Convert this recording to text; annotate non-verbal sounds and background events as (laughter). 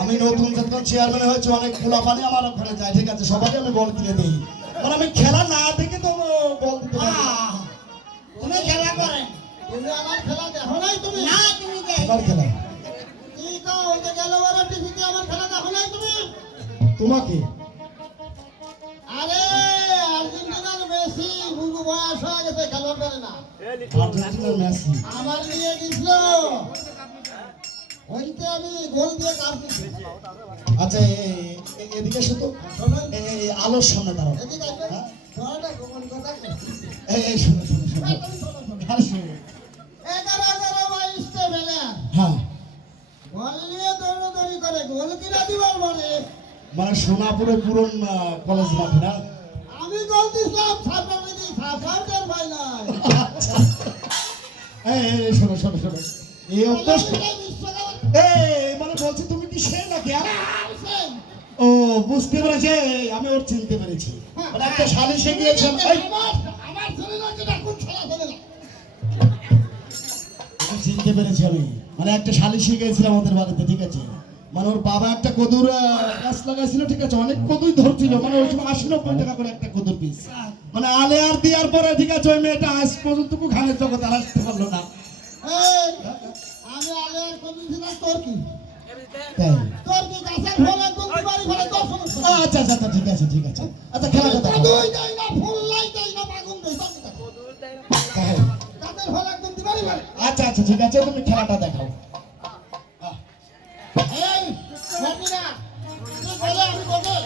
আমি নতুন যখন চেয়ারম্যান হয়েছে অনেক খোলা পানি আমার ওখানে যায় ঠিক আছে? সবাইকে আমি বল কিনে দিই। মানে আমি খেলা না দেখে তো বল দিতে তুমি খেলা করেন। তুমি আমার খেলা দেখো নাই তুমি? না তুমি খেলা। কি গেল বারে টিভিতে আমার খেলা দেখো নাই তুমি? তোমাকে? বয়স হয়ে গেছে খেলা করে না। আমার নিয়ে গেছিল ওইতে আমি গোল দিয়ে কাপ আচ্ছা এ- এ- এদিকে শুধু আলোর সামনে দাঁড়াও। এদিকে আসবেন? গোপন কথা এই এই শোনো শোনো শোনো। এই, তুমি শোনো, শোনো। আর শোনো। এগারো এগারো বাইশটা বেলা। হ্যাঁ। বল নিয়ে দৌড়াদৌড়ি করে গোল কিনা দিবার মানে মানে সোনাপুরে পুরন কলেজ মাঠ না? আমি গোল দিছিলাম ছাপাউটের (laughs) ফাইনাল এই এই, এই, শোনো শোনো শোনো। এই অভ্যাস এই মানে বলছি তুমি কি সে নাকি ও বুঝতে পেরেছি আমি ওর চিনতে পেরেছি। মানে একটা সালিশে গিয়েছিলাম। আমার আমার ছেলে না যেটা কোন খেলা খেলে না চিনতে পেরেছি আমি। মানে একটা সালিশে গিয়েছিলাম ওদের বাড়িতে ঠিক আছে? মানে ওর বাবা একটা কদুর গাছ লাগাইছিল ঠিক আছে অনেক কদুই ধরছিল মানে ওই সময় আশি নব্বই টাকা করে একটা কদুর পিস মানে আলে আর দেওয়ার পরে ঠিক আছে ওই মেয়েটা আজ পর্যন্ত ঘামের জগৎ আর আসতে পারল না। আমি আর তোর কি? আচ্ছা আচ্ছা আচ্ছা ঠিক আছে ঠিক আছে। আচ্ছা খেলা কথা আচ্ছা আচ্ছা ঠিক আছে তুমি খেলাটা দেখাও। এই মর্মিনা তুই বলে আমি বলে